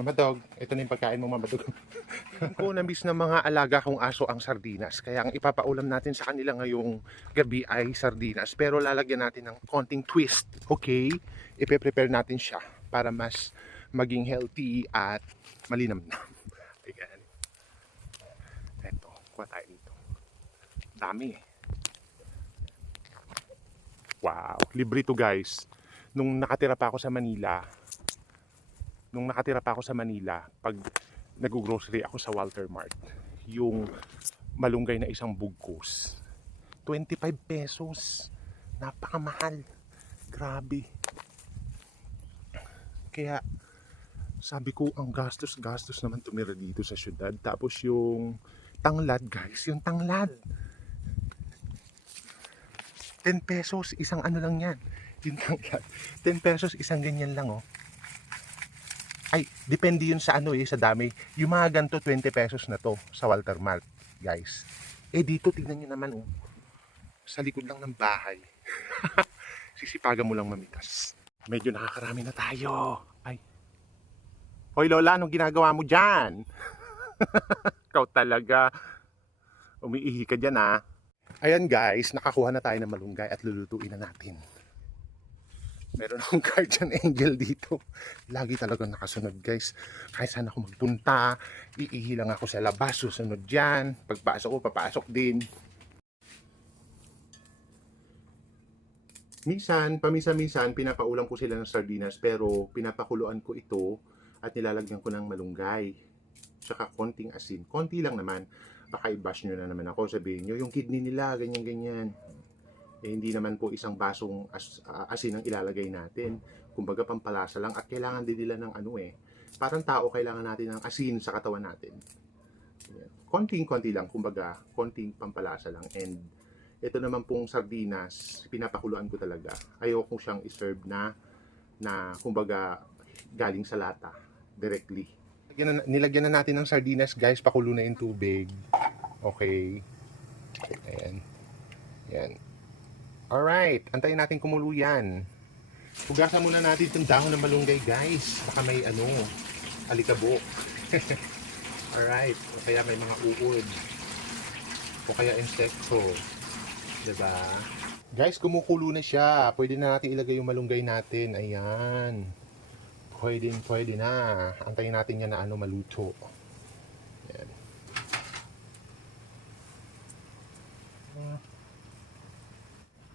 Mamadog, ito na yung pagkain mo, mamadog. Ko na-miss ng mga alaga kong aso ang sardinas. Kaya ang ipapaulam natin sa kanila ngayong gabi ay sardinas. Pero lalagyan natin ng konting twist. Okay? Ipe-prepare natin siya para mas maging healthy at malinamnam. Ayan. Ito, kuha tayo dito. Dami eh. Wow, libre to guys. Nung nakatira pa ako sa Manila, pag nag-grocery ako sa Walter Mart, yung malunggay na isang bugkos, 25 pesos. Napakamahal. Grabe. Kaya sabi ko, ang gastos naman tumira dito sa syudad. Tapos yung tanglad guys, yung tanglad. 10 pesos, isang ano lang yan. Yung tanglad. 10 pesos, isang ganyan lang oh. Ay, depende yun sa ano sa dami. Yung mga ganito, 20 pesos na to sa Walter Mart, guys. Eh dito, tignan nyo naman oh. Sa likod lang ng bahay. Sisipagan mo lang mamitas. Medyo nakakarami na tayo. Ay. Hoy Lola, anong ginagawa mo dyan? Ikaw talaga. Umiihi ka dyan ah. Ayan guys, nakakuha na tayo ng malunggay at lulutuin na natin. Meron akong guardian angel dito. Lagi talagang nakasunod guys. Kahit saan ako magpunta, iihi lang ako sa labas, susunod dyan. Pagpasok ko, papasok din. Paminsan-minsan, pinapaulam ko sila ng sardinas, pero pinapakuluan ko ito at nilalagyan ko ng malunggay. Tsaka konting asin. Konti lang naman. Baka i-bash nyo na naman ako, sabihin nyo, yung kidney nila, ganyan-ganyan. Eh, hindi naman po isang basong asin ang ilalagay natin. Kumbaga pampalasa lang at kailangan din nila ng ano parang tao kailangan natin ng asin sa katawan natin. Konting-konti lang, kumbaga konting pampalasa lang. And ito naman pong sardinas, pinapakuluan ko talaga. Ayoko siyang i-serve na kumbaga galing sa lata directly. Nilagyan na natin ng sardinas guys, pakulo na yung tubig. Okay. Ayan. Ayan. Alright, antayin natin kumulo yan. Hugasan muna natin itong dahon ng malunggay guys. Baka may alikabok. Alright, o kaya may mga uod. O kaya insekto. Diba? Guys, kumukulo na siya. Pwede na natin ilagay yung malunggay natin. Ayan. Pwede na. Antayin natin yan na maluto. Ayan.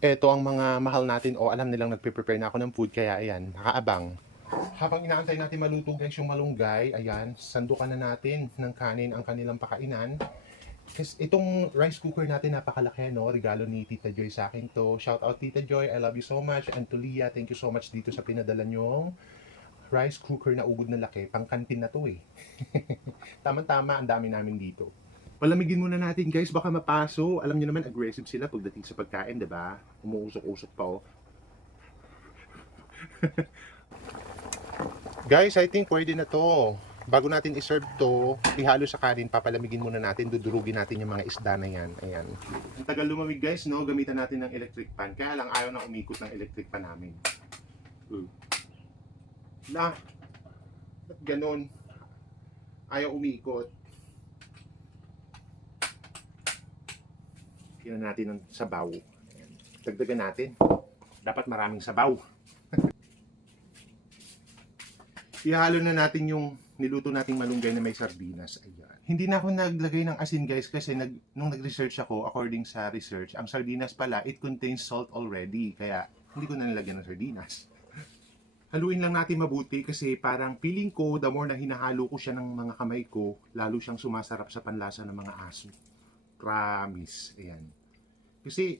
Ito ang mga mahal natin o alam nilang nagpe-prepare na ako ng food kaya ayan, nakaabang. Habang inaantay natin maluto guys yung malunggay, ayan, sandukan na natin ng kanin ang kanilang pakainan. Kasi itong rice cooker natin napakalaki no, regalo ni Tita Joy sa akin to. Shout out Tita Joy, I love you so much. And to Leah, thank you so much dito sa pinadala nyong rice cooker na ugod na laki. Pangkantin na to Tama-tama, ang dami namin dito. Palamigin muna natin guys, baka mapaso. Alam niyo naman, aggressive sila pagdating sa pagkain, diba? Umuusok-usok pa Guys, I think pwede na to. Bago natin iserve to, ihalo sa kanin, papalamigin muna natin, dudurugin natin yung mga isda na yan. Ayan. Ang tagal lumamig guys, no? Gamitan natin ng electric pan. Kaya lang ayaw na umikot ng electric pan namin. Ba't ganun? Ayaw umikot. Tingnan natin ng sabaw. Ayan. Dagdagan natin. Dapat maraming sabaw. Ihalo na natin yung niluto nating malunggay na may sardinas. Ayan. Hindi na ako naglagay ng asin guys kasi nung nag-research ako, according sa research, ang sardinas pala, it contains salt already. Kaya hindi ko na nilagyan ng sardinas. Haluin lang natin mabuti kasi parang feeling ko, the more na hinahalo ko siya ng mga kamay ko, lalo siyang sumasarap sa panlasa ng mga aso. Promise. Ayan. Kasi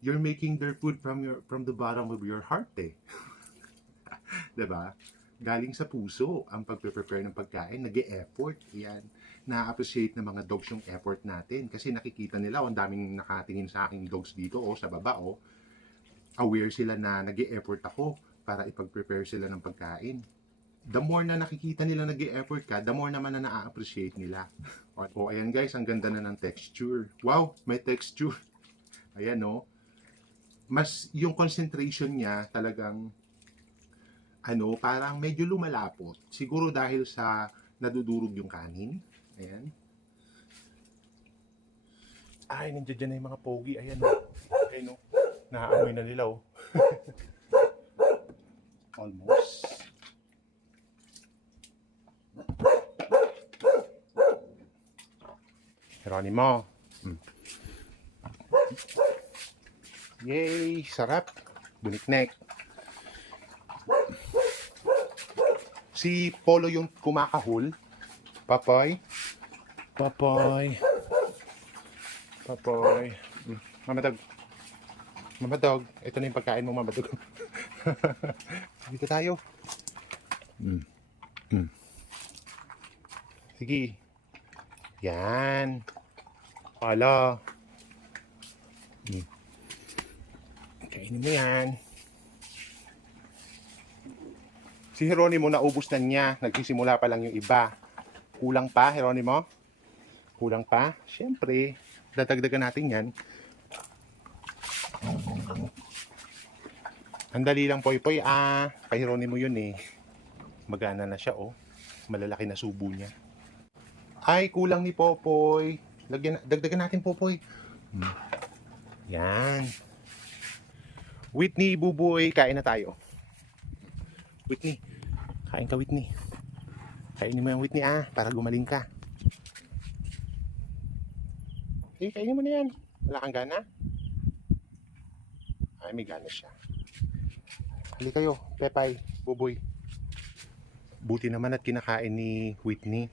you're making their food from the bottom of your heart diba? Galing sa puso ang pagpe-prepare ng pagkain, nag-e-effort. Yan. Na-appreciate ng mga dogs yung effort natin kasi nakikita nila, ang daming nakatingin sa aking dogs dito sa baba aware sila na nag-e-effort ako para ipag-prepare sila ng pagkain. The more na nakikita nila nag-e-effort ka, the more naman na na-appreciate nila. Ayan guys, ang ganda na ng texture. Wow, may texture. Ayan mas yung concentration niya talagang parang medyo lumalapot. Siguro dahil sa nadudurog yung kanin. Ayan. Ay, nandiyan dyan na yung mga pogi. Ayan o. Ayan o. Naaamoy na nila o. Almost. Geronimo. Yay! Sarap. Buniknek. Si Polo yung kumakahol. Papoy. Papoy. Papoy. Mamadog. Mamadog. Ito na yung pagkain mo, mamadog. Dito tayo. Sige. Yan. Polo. Kainin mo yan. Si Geronimo naubos na niya. Nagsisimula pa lang yung iba. Kulang pa, Geronimo? Kulang pa? Siyempre, dadagdagan natin yan. Ang dali lang, Poy. Kay Geronimo yun eh. Magana na siya, oh. Malalaki na subo niya. Ay, kulang ni Popoy. Dagdagan natin, Popoy. Yan. Whitney, Buboy, kain na tayo. Whitney, kain ka, Whitney. Kainin mo yung Whitney, para gumaling ka. Okay, kainin mo na yan. Wala kang gana? Ay, may gana siya. Hali kayo, Pepay, Buboy. Buti naman at kinakain ni Whitney.